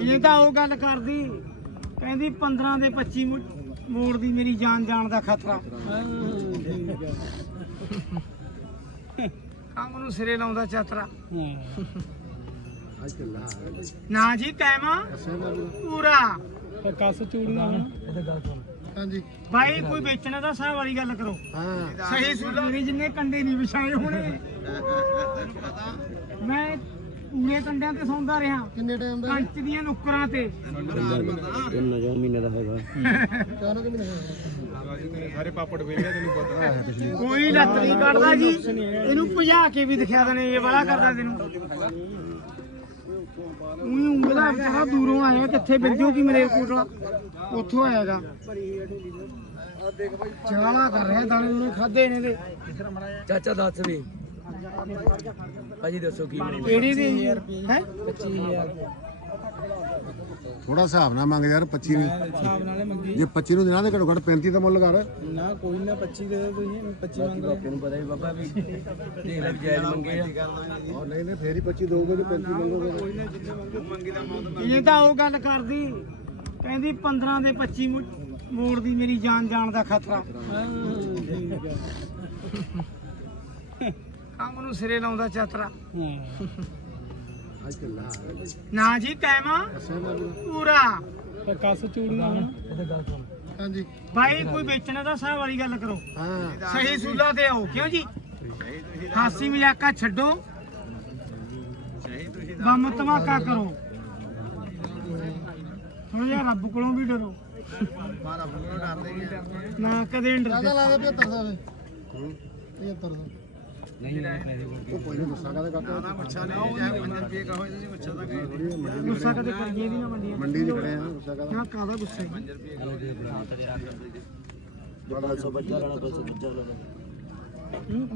ਇਹ ਤਾਂ ਉਹ ਗੱਲ ਕਰਦੀ ਕਹਿੰਦੀ 15 ਦੇ 25 ਮੁ- ਮੋੜ ਦੀ ਮੇਰੀ ਜਾਨ ਜਾਣ ਦਾ ਖਤਰਾ। ਕੰਮ ਨੂੰ ਸਿਰੇ ਲਾਉਂਦਾ ਚਾਤਰਾ। ਨਾ ਜੀ ਟਾਈਮ ਪੂਰਾ। ਕੱਸ ਚੂੜੀਆਂ ਹੁਣ ਹਾਂਜੀ। ਭਾਈ ਕੋਈ ਵੇਚਣ ਦਾ ਸਾਹ ਵਾਲੀ ਗੱਲ ਕਰੋ। ਹਾਂ। ਸਹੀ ਸੁਣੋ ਜਿੰਨੇ ਕੰਡੇ ਨਹੀਂ ਵਿਛਾਏ ਹੋਣੇ। ਮੈਂ ਪੂਰੇ ਕੰਡਿਆਂ ਤੇ ਸੌਂਦਾ ਰਿਹਾ। ਕਿੰਨੇ ਟਾਈਮ ਦਾ? ਕੰਚ ਦੀਆਂ ਨੁੱਕਰਾਂ ਤੇ। ਚਾਰ ਕਿ ਮਹੀਨੇ ਸਾਰੇ ਪਾਪੜ ਵੇਲਿਆ ਤੈਨੂੰ ਪਤਾ ਕੋਈ ਲੱਤ ਨਹੀਂ ਕੱਢਦਾ ਜੀ। ਇਹਨੂੰ ਭਜਾ ਕੇ ਵੀ ਦਿਖਾ ਦਨੇ ਇਹ ਬੜਾ ਕਰਦਾ ਤੈਨੂੰ। ਉਹੀ ਉਂਗਲਾ ਵਿਚਾਰਾ ਦੂਰੋਂ ਆਇਆ ਕਿੱਥੇ ਬਿੰਦੂ ਕੀ ਮੇਰੇ ਕੋਟਲਾ ਉੱਥੋਂ ਆਇਆਗਾ ਚਾਲਾ ਕਰ ਰਿਹਾ ਦਾਣੇ ਉਹਨੇ ਖਾਦੇ ਨੇ ਤੇ ਚਾਚਾ ਦੱਸ ਵੀ। ਭਾਜੀ ਦੱਸੋ ਕੀ ਕਿਹੜੀ ਦੀ? ਹੈ? 25000 ਥੋੜਾ ਹਿਸਾਬ ਨਾਲ ਮੰਗ ਯਾਰ 25 ਨੂੰ। ਹਿਸਾਬ ਨਾਲੇ ਮੰਗੀ। ਜੇ 25 ਨੂੰ ਦੇਣਾ ਤੇ ਘੱਟੋ ਘੱਟ 35 ਦਾ ਮੁੱਲ ਕਰ। ਨਾ ਕੋਈ ਨਾ 25 ਦੇ ਦਿਓ ਤੁਸੀਂ 25 ਮੰਗ ਰਹੇ ਤੈਨੂੰ ਪਤਾ ਹੀ ਬਾਬਾ ਵੀ ਦੇਖ ਲੈ ਜਾਇਜ਼ ਮੰਗੇ ਆ। ਔਰ ਨਹੀਂ ਨਹੀਂ ਫੇਰ ਹੀ 25 ਦੋਗੇ ਜੇ 35 ਮੰਗੋਗੇ ਇਹ ਤਾਂ ਉਹ ਗੱਲ ਕਰਦੀ ਕਹਿੰਦੀ 15 ਦੇ 25 ਮੁ- ਮੋੜ ਦੀ ਮੇਰੀ ਜਾਨ ਜਾਣ ਦਾ ਖਤਰਾ। ਕੰਮ ਨੂੰ ਸਿਰੇ ਲਾਉਂਦਾ ਚਾਤਰਾ। ਨਾ ਜੀ ਟਾਈਮ ਪੂਰਾ। ਕੱਸ ਚੂੜੀਆਂ ਹੁਣ। ਹਾਂਜੀ। ਭਾਈ ਕੋਈ ਵੇਚਣ ਦਾ ਸਾਹ ਵਾਲੀ ਗੱਲ ਕਰੋ। ਹਾਂ। ਸਹੀ ਸੂਲਾ ਤੇ ਆਓ। ਕਿਉਂ ਜੀ? ਹਾਸੀ ਮਜ਼ਾਕਾ ਛੱਡੋ। ਬੰਮ ਧਮਾਕਾ ਕਰੋ। ਥੋੜਾ ਜਿਹਾ ਰੱਬ ਕੋਲੋਂ ਵੀ ਡਰੋ। ਨਾ ਕਦੇ ਡਰਦੇ। ਲਾਦਾ 75 ਦਾ ਵੇ 75 ਦਾ। ਉਹ ਕੋਈ ਨਹੀਂ। ਗੁੱਸਾ ਕਾਹਦਾ ਕਰਦਾ ਗੁੱਸਾ ਕਦੇ ਕਰੀਏ ਵੀ ਨਾ ਮੰਡੀਆਂ ਮੰਡੀ 'ਚ ਖੜੇ ਆ ਗੁੱਸਾ ਕਾਹਦਾ? ਨਾ ਕਾਹਦਾ ਗੁੱਸਾ ਹੈ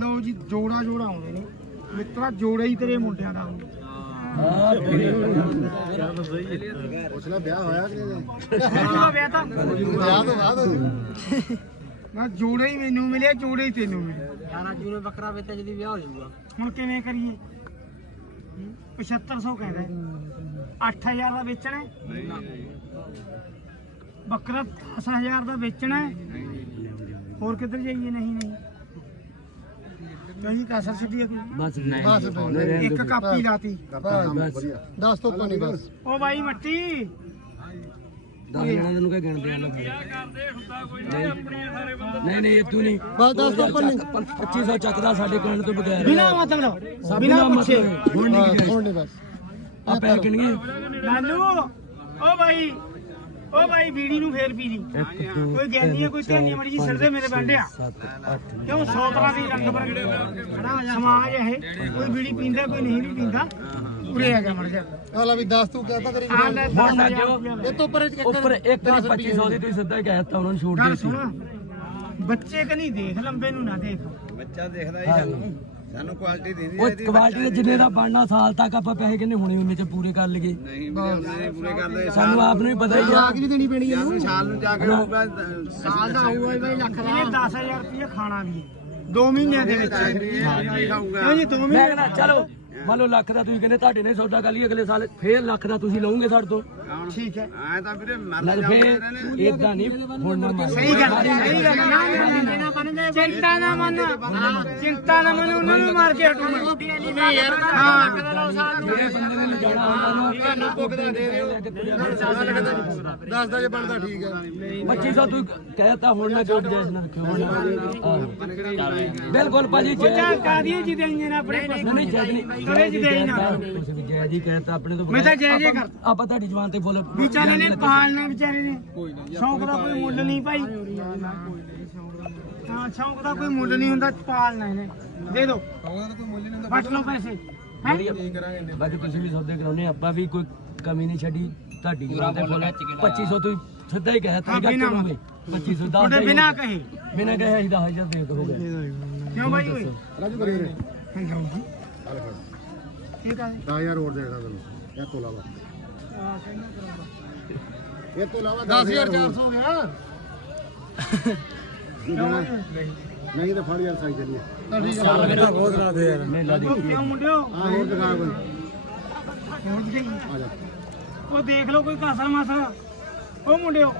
ਲਓ ਜੀ ਜੋੜਾ ਜੋੜਾ ਆਉਂਦੇ ਨੇ। ਮਿੱਤਰਾ ਜੋੜਾ ਹੀ ਤੇਰੇ ਮੁੰਡਿਆਂ ਦਾ। ਉਸ ਨਾਲ ਵਿਆਹ ਹੋਇਆ ਕਿ ਨਹੀਂ? ਤਾਂ। ਵਿਆਹ ਤੋਂ ਬਾਅਦ? ਨਾ ਜੋੜਾ ਹੀ ਮੈਨੂੰ ਮਿਲਿਆ ਜੋੜਾ ਹੀ ਤੈਨੂੰ ਮਿਲਿਆ। ਯਾਰਾ ਜੂਨੇ ਬੱਕਰਾ ਵੇਤੇ ਜਦੀ ਵਿਆਹ ਹੋ ਜਾਊਗਾ। ਹੁਣ ਕਿਵੇਂ ਕਰੀਏ? 7500 ਕਹਿੰਦਾ। 8000 ਦਾ ਵੇਚਣਾ? ਬੱਕਰਾ 10000 ਦਾ ਵੇਚਣਾ ਹੈ। ਹੋਰ ਕਿੱਧਰ ਜਾਈਏ? ਨਹੀਂ ਨਹੀਂ। ਕਹੀਂ ਕਾਸਰ ਛੱਡੀ ਕੋਈ? ਬਸ ਨਹੀਂ ਬਸ ਇੱਕ ਕਾਪੀ ਲਾਤੀ। ਵਧੀਆ 10 ਤੋਂ ਨਹੀਂ ਬਸ। ਉਹ ਬਾਈ ਮੱਟੀ। ਦਸ ਜਣਾ ਤੈਨੂੰ ਕਹਿ ਗਿਣਦੇ ਆ ਲੱਗੇ ਨਹੀਂ। ਨਹੀਂ ਤੂੰ ਨਹੀਂ। ਬਸ 10 ਤੋਂ ਉੱਪਰ ਨਹੀਂ 2500 ਚੱਕਦਾ ਸਾਡੇ ਕਹਿਣ ਤੋਂ ਬਗੈਰ। ਬਿਨਾ ਮਤਲਬ ਬਿਨਾ ਪੁੱਛੇ। ਹੁਣ ਨਹੀਂ ਹਾਂ, ਹੁਣ ਨਹੀਂ ਬਸ। ਆ ਪੈ ਕਿੰਨੇ ਲਾਲੂ ਉਹ ਬਾਈ ਉਹ ਬਾਈ ਬੀੜੀ ਨੂੰ ਫੇਰ ਪੀ ਲਈ। ਕੋਈ ਗਿਆਨੀ ਹੈ ਕੋਈ ਧਿਆਨੀ ਮੜੀ ਜੀ ਸਿਰ ਦੇ ਮੇਰੇ ਬੰਡਿਆ 7 8 ਕਿਉਂ ਸੌ ਤਰ੍ਹਾਂ ਦੀ ਰੰਗ ਬਰੰਗ ਸਮਾਜ ਇਹ? ਕੋਈ ਬੀੜੀ ਪੀਂਦਾ ਕੋਈ ਨਹੀਂ ਵੀ ਪੀਂਦਾ। ਉਰੇ ਆ ਗਿਆ ਮੜ ਜਾ। ਆਲਾ ਵੀ 10 ਤੂੰ ਕਹਤਾ ਕਰੀ ਆ ਲੈ ਹੁਣ ਨਾ 10000 ਕਿਉਂ? ਰੁਪਇਆ। ਇਹ ਤੋਂ ਉੱਪਰ ਇੱਕ ਉੱਪਰ ਇੱਕ ਨੇ 2500 ਦੀ ਤੁਸੀਂ ਸਿੱਧਾ ਹੀ ਕਹਿ ਦਿੱਤਾ ਉਹਨਾਂ ਨੂੰ ਛੂਟ ਗੱਲ ਦੇ ਸੁਣ। ਬੱਚੇ ਕਨੀ ਦੇਖ ਲੰਬੇ ਨੂੰ ਨਾ ਦੇਖ। ਬੱਚਾ ਦੇਖਦਾ ਹੀ ਸਾਨੂੰ। ਸਾਨੂੰ ਕੁਆਲਿਟੀ ਦੇ ਉਹ ਕੁਆਲਿਟੀ ਦੇ ਜਿੰਨੇ ਦਾ ਬਣਨਾ ਸਾਲ ਤੱਕ ਆਪਾਂ ਪੈਸੇ ਕਿੰਨੇ ਹੁਣੇ ਉਹਨੇ ਚ ਪੂਰੇ ਕਰ ਲਈਏ? ਨਹੀਂ ਉਹਨਾਂ ਪੂਰੇ ਕਰਦੇ ਸਾਨੂੰ ਆਪ ਨੂੰ ਵੀ ਪਤਾ ਹੀ ਆ। ਆਗ ਨਹੀਂ ਦੇਣੀ ਪੈਣੀ ਇਹਨੂੰ। ਸਾਲ ਨੂੰ ਜਾ ਕੇ ਹੋਊਗਾ ਸਾਲ ਦਾ ਹੋਊਗਾ ਬਾਈ ਲੱਖ ਦਾ। ਇਹ 10000 ਰੁਪਏ ਖਾਣਾ ਵੀ 2 ਮਹੀਨਿਆਂ ਦੇ ਵਿੱਚ। ਕਿਉਂ ਜੀ 2 ਮੈਂ ਮਹੀਨੇ ਕਹਿੰਦਾ ਚਲੋ। ਮੰਨ ਲਓ ਲੱਖ ਦਾ ਤੁਸੀਂ ਕਹਿੰਦੇ ਤੁਹਾਡੇ ਨੇ ਸੌਦਾ ਕਰ ਲਈ ਅਗਲੇ ਸਾਲ ਫੇਰ ਲੱਖ ਦਾ ਤੁਸੀਂ ਲਓਗੇ ਸਾਡੇ ਤੋਂ ਠੀਕ ਹੈ ਐ ਤਾਂ ਵੀਰੇ ਮਰ ਨਾਲ ਨੇ ਇਦਾਂ ਨਹੀਂ ਹੁਣ ਨਾ ਮੰਨ ਸਹੀ ਗੱਲ ਹੈ, ਸਹੀ ਗੱਲ ਹੈ। ਨਾ ਨਾ ਨਾ ਚਿੰਤਾ ਨਾ ਮੰਨ ਚਿੰਤਾ ਨਾ ਮੰਨ ਉਹਨਾਂ ਨੂੰ ਮਾਰ ਕੇ ਹਟੂਗਾ ਹਾਂ। ਜਿਹੜੇ ਬੰਦੇ ਨੇ ਲਿਜਾਣਾ ਉਹਨਾਂ ਨੂੰ ਦੱਸ ਦਾ ਜੇ ਬਣਦਾ ਠੀਕ ਹੈ। 2500 ਤੂੰ ਕਹਿਤਾ ਹੁਣ ਨਾ ਜੋੜ ਜੈਸ ਨਾ? ਰੱਖਿਓ ਹੁਣ। ਬਿਲਕੁਲ ਭਾਜੀ ਜੈ ਚਾਹ ਕਾਦੀਆਂ ਜੀ ਦੇਈਆਂ ਨੇ ਆਪਣੇ ਨਹੀਂ ਨਹੀਂ ਜੈਦ ਨਹੀਂ ਜੀ ਦੇਈ ਨਾ ਤੁਸੀਂ ਵੀ ਜੈ ਜੀ ਕਹਿਤਾ ਆਪਣੇ ਤੋਂ ਮੈਂ ਤਾਂ ਜੈ ਜੈ ਕਰ ਆਪਾਂ ਤੁਹਾਡੀ ਜ਼ੁਬਾਨ ਤੇ ਬੋਲ ਵਿਚਾਰੇ ਨੇ ਪਾਲਣਾ ਵਿਚਾਰੇ ਨੇ। ਸ਼ੌਂਕ ਦਾ ਕੋਈ ਮੁੱਲ ਨਹੀਂ ਭਾਈ। ਹਾਂ ਸ਼ੌਂਕ ਦਾ ਕੋਈ ਮੁੱਲ ਨਹੀਂ ਹੁੰਦਾ ਪਾਲਣਾ ਇਹਨੇ। ਦੇ ਦਿਓ ਵੱਟ ਲਓ ਪੈਸੇ। ਹੈਂ? ਬਾਕੀ ਤੁਸੀਂ ਵੀ ਸੌਦੇ ਕਰਾਉਨੇ ਆਪਾਂ ਵੀ ਕੋਈ ਕਮੀ ਨਹੀਂ ਛੱਡੀ। ਤੁਹਾਡੀ ਜ਼ੁਬਾਨ ਤੇ ਬੋਲ। 2500 ਤੂੰ ਸਿੱਧਾ ਹੀ ਕਹਿਤਾ ਹਾਂ, ਬਿਨਾਂ ਮੰਗੇ। 2500 ਦਾ ਤੁਹਾਡੇ ਬਿਨਾ ਕਹੇ। ਬਿਨਾਂ ਕਹੇ ਅਸੀਂ 10000 ਦੇ ਗਿਆ ਕਿਉਂ ਭਾਈ ਓਏ? ਰਾਜੂ ਕਰੀ ਰੇ ਠੀਕ ਆ 10000 ਹੋਰ ਦੇ ਦੇਣਾ ਤੈਨੂੰ। ਇਹ ਤੋਂ ਇਲਾਵਾ। ਇਹ ਤੋਂ ਇਲਾਵਾ 10400 ਹੋ ਗਿਆ। ਨਹੀਂ ਤਾਂ ਫੜ ਯਾਰ ਸਾਈ ਚੱਲੀਏ ਬਹੁਤ ਰਾਤ ਯਾਰ। ਮੇਲਾ ਦੀ ਕਿਉਂ ਮੁੰਡਿਓ। ਆ ਹੋਰ ਦਿਖਾ ਕੋਈ। ਹੋਰ ਦਿਖਾਈ। ਆ ਜਾ। ਉਹ ਦੇਖ ਲਓ ਕੋਈ ਉਹ ਮੁੰਡਿਓ।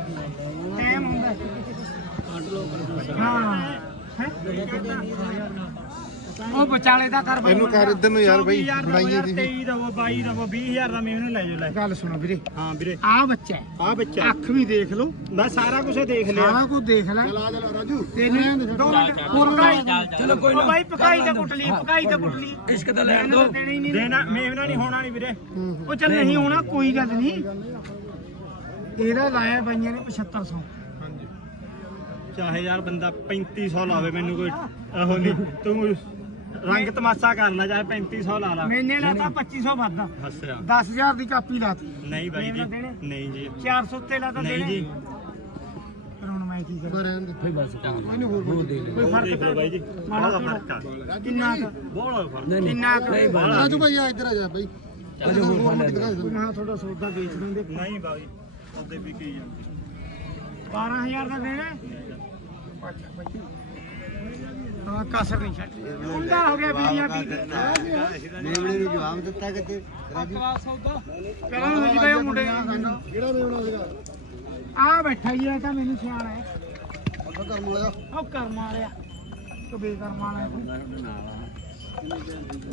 ਟਾਈਮ ਹੁੰਦਾ। ਹਾਂ। ਹੈਂ? ਉਹ ਵਿਚਾਲੇ ਦਾ ਕਰ ਇਹਨੂੰ ਕਰ ਇੱਧਰ ਨੂੰ ਯਾਰ ਬਈ, ਬਣਾਈਏ ਦੀ। 23 ਦਵੋ 22 ਦਵੋ 20000 ਦਾ ਮੈਨੂੰ ਲੈ ਜਾਓ ਲੈ। ਗੱਲ ਸੁਣੋ ਵੀਰੇ। ਹਾਂ ਵੀਰੇ। ਆ ਬੱਚਾ ਹੈ। ਆ ਬੱਚਾ ਅੱਖ ਵੀ ਦੇਖ ਲਓ। ਮੈਂ ਸਾਰਾ ਕੁਝ ਦੇਖ ਲਿਆ। ਸਾਰਾ ਕੁਝ ਦੇਖ ਲੈ। ਚਲਾ ਚਲਾ ਰਾਜੂ। ਤੈਨੂੰ ਦੋ। ਮਿੰਟ। ਹੋਰ ਪਕਾਈ ਚਲੋ ਕੋਈ ਨਾ। ਉਹ ਬਾਈ ਪਕਾਈ ਤਾਂ ਕੁੱਟ ਲਈ ਪਕਾਈ ਤਾਂ ਕੁੱਟ ਲਈ ਇਸ਼ਕ ਤਾਂ ਲੈਣ ਦੋ। ਦੇਣਾ ਨਹੀਂ। ਦੇਣਾ ਮੇਵਨਾ ਨਹੀਂ ਹੋਣਾ ਨਹੀਂ ਵੀਰੇ। ਉਹ ਚੱਲ ਨਹੀਂ ਹੋਣਾ ਕੋਈ ਗੱਲ ਨਹੀਂ। ਇਹਦਾ ਲਾਇਆ ਬਾਈਆਂ ਨੇ 7500 ਚਾਹੇ ਯਾਰ ਬੰਦਾ 3500 ਲਾਵੇ ਮੈਨੂੰ ਕੋਈ। ਇਹੋ ਨਹੀਂ ਤੂੰ ਰੰਗ ਤਮਾਸ਼ਾ ਕਰ ਲੈ ਚਾਹੇ 3500 ਲਾ ਲਾ। ਮੈਨੇ ਲਾਤਾ 2500 ਵੱਧ। ਹੱਸਿਆ। 10000 ਦੀ ਕਾਪੀ ਲਾਤੀ। ਨਹੀਂ ਬਾਈ ਜੀ? ਨਹੀਂ ਜੀ। 400 ਤੇ ਲਾਤਾ ਨਹੀਂ ਦੇਣੇ। ਜੀ। ਹੁਣ ਮੈਂ ਕੀ ਕਰਾਂ? ਰਹਿਣ ਦੇ ਫੇ ਬਸ ਹੋਰ ਦੇ ਦੇ ਕੋਈ ਫ਼ਰਕ ਲਓ ਬਾਈ ਜੀ। ਮਾੜਾ ਫ਼ਰਕ ਆ ਕਿੰਨਾ? ਬਹੁਤ ਫ਼ਰਕ। ਕਿੰਨਾ? ਨਹੀਂ ਬਾਲਾ। ਰਾਜੂ ਭਾਈ ਆ ਇੱਧਰ ਆ ਜਾ ਬਈ। ਚਲੋ ਹੋਰ ਖਾ ਦਿਖਾ ਲੈ ਥੋੜਾ ਸੌਦਾ ਵੇਚ ਦਿੰਦੇ। ਨਹੀਂ ਬਾਈ ਉਹਦੇ ਵੀ ਕੀ ਜਾਂਦੇ 12000 ਦਾ ਦੇਣਾ। ਹਾਂ ਕਸਰ ਨਹੀਂ ਛੱਡ ਹੁੰਦਾ ਹੋ ਗਿਆ ਪੀ ਕੇ ਮੇਵਣੇ ਨੂੰ ਜਵਾਬ ਦਿੱਤਾ ਕਿਤੇ? ਪਹਿਲਾਂ ਨੂੰ ਜੀ ਗਏ ਉਹ ਮੁੰਡੇ ਨੂੰ ਕਿਹੜਾ ਮੇਵਣਾ ਸੀਗਾ ਆ ਬੈਠਾ ਹੀ ਆ ਤਾਂ ਮੈਨੂੰ ਸਿਆਣਾ ਹੈ। ਅੱਧਾ ਕਰ ਮੋਇਆ ਉਹ ਕਰਮ ਵਾਲਿਆ ਤੂੰ। ਬੇਕਰਮ ਵਾਲਾ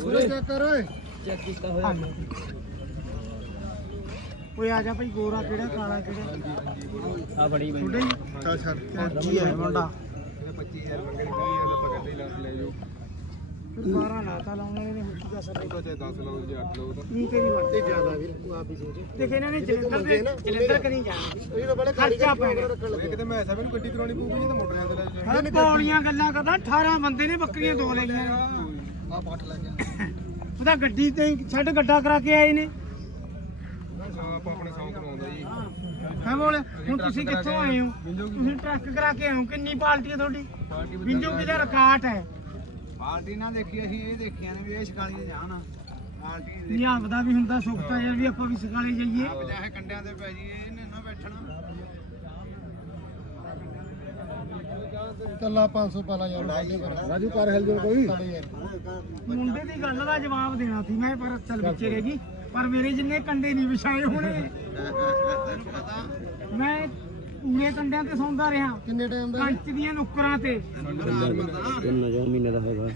ਉਰੇ ਚੈੱਕ ਕਰ ਓਏ। ਚੈੱਕ ਕੀਤਾ ਹੋਇਆ। ਓਏ ਆ ਜਾ ਭਾਈ ਗੋਰਾ ਕਿਹੜਾ ਕਾਲਾ ਕਿਹੜਾ? ਆ ਬੜੀ ਛੋਟੇ ਹੀ। ਚੱਲ ਛੱਡ ਕੀ ਹੈ ਮੁੰਡਾ। 25000 ਮੰਗਣੀ 20000 ਦਾ ਪਕੜ ਲੈ ਲੈ ਜਾਓ ਫਿਰ 12 ਲਾਤਾ ਲਾਉਣੇ ਨੇ ਹੁਣ ਕੀ ਕਰ ਸਕਦੇ ਚਾਹੇ 10 ਲਓ ਜਾਂ 8 ਲਓ ਕੀ ਤੇਰੀ ਤੇ ਵਰਤੇ ਜ਼ਿਆਦਾ ਵੀਰ ਤੂੰ ਆਪ ਹੀ ਸੋਚ। ਦੇਖ ਇਹਨਾਂ ਨੇ ਜਲੰਧਰ ਦੇ ਜਲੰਧਰ ਕਰੀ ਜਾਣਾ? ਇਹ ਤਾਂ ਬੜੇ ਖਰਚਾ ਪੈਣਾ ਰੱਖਣ ਲੱਗੇ। ਕਿਤੇ ਮੈਂ ਐਸਾ ਵੀ ਗੱਡੀ ਕਰਾਉਣੀ ਪਊਗੀ ਜਾਂ ਮੋਟਰਾਂ ਤੇ ਲੈ ਹਾਂ ਪੌੜੀਆਂ ਗੱਲਾਂ ਕਰਦਾ 18 ਬੰਦੇ ਨੇ ਬੱਕਰੀਆਂ ਦੋ ਲਈਆਂ। ਆ ਪੱਟ ਲੈ ਗਿਆ ਉਹਦਾ ਗੱਡੀ ਤੇ ਛੱਡ ਗੱਡਾ ਕਰਾ ਕੇ ਆਏ ਨੇ ਆਪਾਂ ਆਪਣੇ ਸੌਂਕ ਨੂੰ ਆਉਂਦਾ ਜੀ ਹਾਂ ਬੋਲ ਹੁਣ ਤੁਸੀਂ ਕਿੱਥੋਂ ਆਏ ਹੋ? ਤੁਸੀਂ ਟਰੱਕ ਕਰਾ ਕੇ ਆਏ ਹੋ? ਕਿੰਨੀ ਪਾਲਟੀ ਹੈ ਤੁਹਾਡੀ? ਬਿੰਜੂ ਕਿਹਦਾ ਰਿਕਾਰਡ ਹੈ? ਪਾਰਟੀ ਨਾ ਦੇਖੀ ਅਸੀਂ ਇਹ ਦੇਖਿਆ ਨੇ ਵੀ ਇਹ ਸ਼ਿਕਾਲੀ ਦੇ ਜਾਣ। ਪਾਰਟੀ ਨਹੀਂ ਆਪਦਾ ਵੀ ਹੁੰਦਾ ਸੁਖਤਾ ਯਾਰ ਵੀ ਆਪਾਂ ਵੀ ਸਕਾਲੇ ਜਾਈਏ। ਚਾਹੇ ਕੰਡਿਆਂ ਤੇ ਪੈ ਜੀ ਇਹਨੇ ਨਾ ਬੈਠਣਾ। ਚੱਲਾ 500 ਪਾਲਾ ਯਾਰ ਰਾਜੂ ਕਰ ਹੈਲ ਜੋ ਕੋਈ। ਯਾਰ। ਮੁੰਡੇ ਦੀ ਗੱਲ ਦਾ ਜਵਾਬ ਦੇਣਾ ਸੀ ਮੈਂ ਪਰ ਚੱਲ ਵਿੱਚੇ ਰਹਿ ਗਈ। ਪਰ ਮੇਰੇ ਜਿੰਨੇ ਕੰਡੇ ਨਹੀਂ ਵਿਛਾਏ ਹੋਣੇ। ਮੈਂ ਪੂਰੇ ਕੰਡਿਆਂ ਤੇ ਸੌਂਦਾ ਰਿਹਾ। ਕਿੰਨੇ ਟਾਈਮ ਦਾ? ਕੰਚ ਦੀਆਂ ਨੁੱਕਰਾਂ ਤੇ। ਤਿੰਨ ਜੋ ਮਹੀਨੇ ਦਾ ਹੈਗਾ।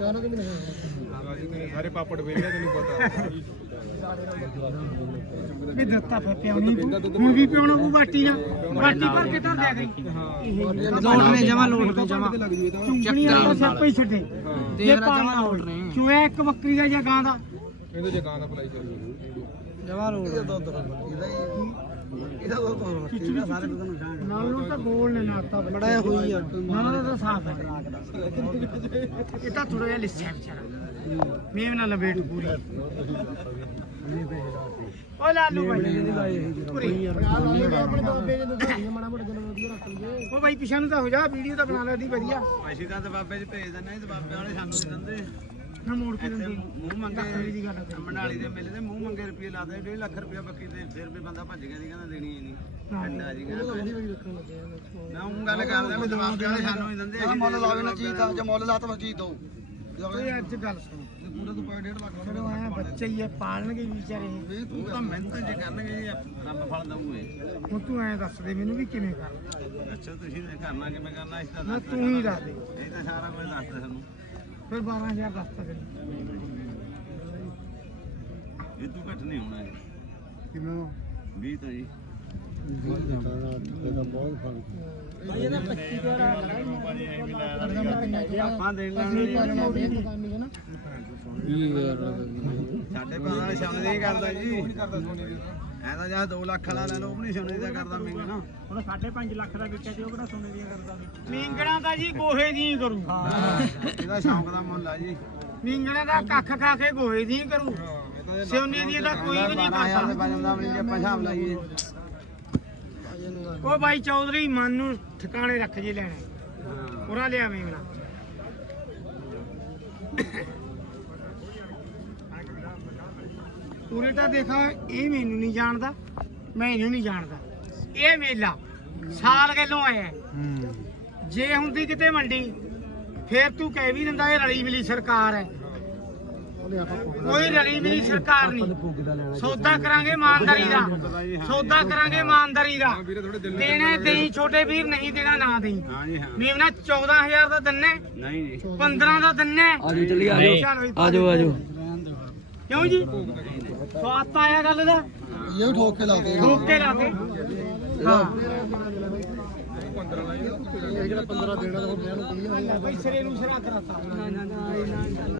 ਚਾਰ ਕਿ ਰਾਜੂ ਤੇਰੇ ਸਾਰੇ ਪਾਪੜ ਵੇਲੇ ਤੈਨੂੰ ਪਤਾ। ਵੀ ਦਿੱਤਾ ਫੇ ਪਿਆਉਣੀ ਹੁਣ ਵੀ ਪਿਆਉਣਾ ਕੋ ਬਾਟੀ ਨਾ ਬਾਟੀ ਭਰ ਕੇ ਧਰ ਦਿਆ ਗਈ ਲੋਟ ਨੇ ਜਮਾ ਲੋਟ ਨੇ ਜਮਾ। ਚੁੰਗਣੀ ਵਾਲਾ ਸਿਰ ਪਈ ਛੱਡੇ। ਦੇਖ ਜਮਾ ਲੋਟ ਨੇ। ਚੋਇਆ ਇੱਕ ਬੱਕਰੀ ਦਾ ਜਾਂ ਗਾਂ ਦਾ। ਇਹਦੇ ਜੇ ਗਾਂ ਦਾ ਭਲਾਈ ਚੱਲ। ਜਮਾ ਲੋਟ ਨਾਲ ਨੂੰ ਤਾਂ ਗੋਲ ਨੇ ਨਾਤਾ ਬੜਾ ਹੋਈ ਆ। ਨਾਲ ਦਾ ਸਾਫ਼ ਹੈ। ਇਹ ਤਾਂ ਥੋੜਾ ਜਿਹਾ ਲਿੱਸਿਆ ਵਿਚਾਰਾ। ਮੇਵ ਨਾਲ ਲਪੇਟ ਪੂਰੀ। ਓ ਲਾਲੂ ਭਾਈ ਪੂਰੀ। ਆਪਣੇ ਬਾਬੇ ਨੇ ਦਿਖਾਈ ਮਾੜਾ ਮੋਟਾ ਜਨਮ ਵਧੀਆ ਰੱਖ ਲਈਏ ਉਹ ਬਾਈ ਪਿਛਾ ਨੂੰ ਤਾਂ ਹੋ ਜਾ ਵੀਡੀਓ ਤਾਂ ਬਣਾ ਲੈਦੀ ਵਧੀਆ। ਪੈਸੇ ਤਾਂ ਤੇ ਬਾਬੇ 'ਚ ਭੇਜ ਦਿੰਦੇ ਤੇ ਬਾਬੇ ਵਾਲੇ ਸਾਨੂੰ ਨਹੀਂ ਦਿੰਦੇ। ਨਾ ਮੋੜ ਕੇ ਦਿੰਦੀ ਮੂੰਹ ਦੀ ਮੰਗੇ ਕਰੀ। ਮੰਡਾਲੀ ਦੇ ਮੇਲੇ ਤੇ ਮੂੰਹ ਮੰਗੇ ਰੁਪਏ ਲਾਦੇ 1.5 ਲੱਖ ਰੁਪਏ ਬੱਕੀ ਤੇ ਫਿਰ ਵੀ ਬੰਦਾ ਭੱਜ ਗਿਆ ਸੀ ਕਹਿੰਦਾ ਦੇਣੀ ਹੀ ਨਹੀਂ ਜੀ ਮੈਂ ਉਹ ਗੱਲ ਕਰਦਾ ਵੀ ਬਾਬੇ ਵਾਲੇ ਸਾਨੂੰ ਨਹੀਂ ਦਿੰਦੇ ਅਸੀਂ ਮੁੱਲ ਲਾਵੇ ਨਾ ਚੀਜ਼ ਦਾ ਜੇ ਮੁੱਲ ਲਾ ਤਾਂ ਚੀਜ਼ ਦੋ ਕੋਈ ਅੱਜ ਗੱਲ ਸੁਣ। ਪੂਰਾ ਤੋਂ ਪਾ 1.5 ਲੱਖ ਚਲੋ ਐ ਬੱਚੇ ਹੀ ਐ ਪਾਲਣਗੇ ਵੀ ਵਿਚਾਰੇ। ਇਹ। ਇਹ ਤੂੰ ਤਾਂ ਮਿਹਨਤ ਜੇ ਕਰਨਗੇ ਜੀ ਰੱਬ ਫਲ ਦਊਗੇ। ਹੁਣ ਤੂੰ ਐ ਦੱਸ ਦੇ ਮੈਨੂੰ ਵੀ ਕਿਵੇਂ ਕਰ ਅੱਛਾ ਤੁਸੀਂ ਤਾਂ ਕਰਨਾ ਕਿਵੇਂ ਕਰਨਾ ਇਸ ਤਾਂ ਮੈਂ ਦੱਸ ਤੂੰ ਹੀ ਦੱਸ ਦੇ। ਇਹ ਤਾਂ ਸਾਰਾ ਕੁਝ ਦੱਸਦਾ ਸਾਨੂੰ। ਫਿਰ 12000 ਦੱਸ ਤਾ ਤੈਨੂੰ ਇਹ ਤੂੰ ਘੱਟ ਨਹੀਂ ਹੋਣਾ ਜੀ ਕਿਵੇਂ 20 ਤਾਂ ਜੀ। ਸਾਡੇ ਭਾਅ ਵਾਲੇ ਸੋਨੇ ਦੀ ਕਰਦਾ ਜੀ। ਐ ਤਾਂ ਜਾਂ 2 ਲੱਖ ਵਾਲਾ ਲੈ ਲਓ ਉਹ ਨਹੀਂ ਸੋਨੇ ਦਾ ਕਰਦਾ ਮਹਿੰਗਾ ਨਾ ਹੁਣ 5.5 ਲੱਖ ਦਾ ਵੇਚਿਆ ਤੇ ਉਹ ਕਿਹੜਾ ਸੋਨੇ ਦੀਆਂ ਕਰਦਾ ਮੀਂਗਣਾ ਦਾ ਜੀ ਗੋਹੇ ਦੀ ਹੀ ਕਰੂ। ਇਹਦਾ ਸ਼ੌਂਕ ਦਾ ਮੁੱਲ ਆ ਜੀ। ਮੀਂਗਣਾ ਦਾ ਕੱਖ ਖਾ ਕੇ ਗੋਹੇ ਦੀ ਹੀ ਕਰੂ। ਸੋਨੇ ਦੀ ਦਾ ਕੋਈ ਵੀ ਨਹੀਂ 12000 ਦੇ ਕਰਦਾ। ਵਜਨ ਦਾ ਵੀ ਆਪਾਂ ਹਿਸਾਬ ਲਾਈਏ। ਉਹ ਬਾਈ ਚੌਧਰੀ ਮਨ ਨੂੰ ਠਿਕਾਣੇ ਰੱਖ ਜੇ ਲੈਣੇ। ਹਾਂ। ਪੂਰਾ ਲਿਆ ਮੀਂਗਣਾ। ਪੂਰੇ ਤਾਂ ਦੇਖਾ ਇਹ ਮੈਨੂੰ ਨਹੀਂ ਜਾਣਦਾ ਮੈਂ ਇਹਨੂੰ ਨਹੀਂ ਜਾਣਦਾ। ਇਹ ਮੇਲਾ ਸਾਲ ਗੱਲੋਂ ਆਇਆ। ਜੇ ਹੁੰਦੀ ਕਿਤੇ ਮੰਡੀ ਫੇਰ ਤੂੰ ਕਹਿ ਵੀ ਦਿੰਦਾ ਇਹ ਰਲੀ ਮਿਲੀ ਸਰਕਾਰ ਹੈ। ਕੋਈ ਰਲੀ ਨਹੀਂ ਸਰਕਾਰ ਨਹੀਂ। ਸੌਦਾ ਕਰਾਂਗੇ ਇਮਾਨਦਾਰੀ ਦਾ। ਸੌਦਾ ਕਰਾਂਗੇ ਇਮਾਨਦਾਰੀ ਦਾ। ਦੇਣਾ ਦੇਈ ਛੋਟੇ ਵੀਰ ਨਹੀਂ ਦੇਣਾ ਨਾ ਦੇਈ। ਹਾਂ ਜੀ ਹਾਂ। ਮੇਵਨਾ 14000 ਦਾ ਦੰਨੇ ਨਹੀਂ ਜੀ। 15 ਦਾ ਦੰਨੇ ਆਜੋ ਚੱਲੀ ਆਜੋ ਆਜੋ ਆਜੋ। ਕਿਉਂ ਜੀ? ਸਵਾਦ ਤਾਂ ਆਇਆ ਗੱਲ ਦਾ। ਇਹ ਠੋਕ ਕੇ ਲਾਉਂਦੇ ਠੋਕ ਕੇ ਲਾ ਕੇ ਹਾਂ। ਇਹ ਜਿਹੜਾ 15 ਦੇਣਾ ਤਾਂ ਹੋਰ ਮੈਂ ਨੂੰ ਕਹੀ ਬਈ ਸਿਰੇ ਨੂੰ ਸਿਰਾ ਕਰਾਤਾ।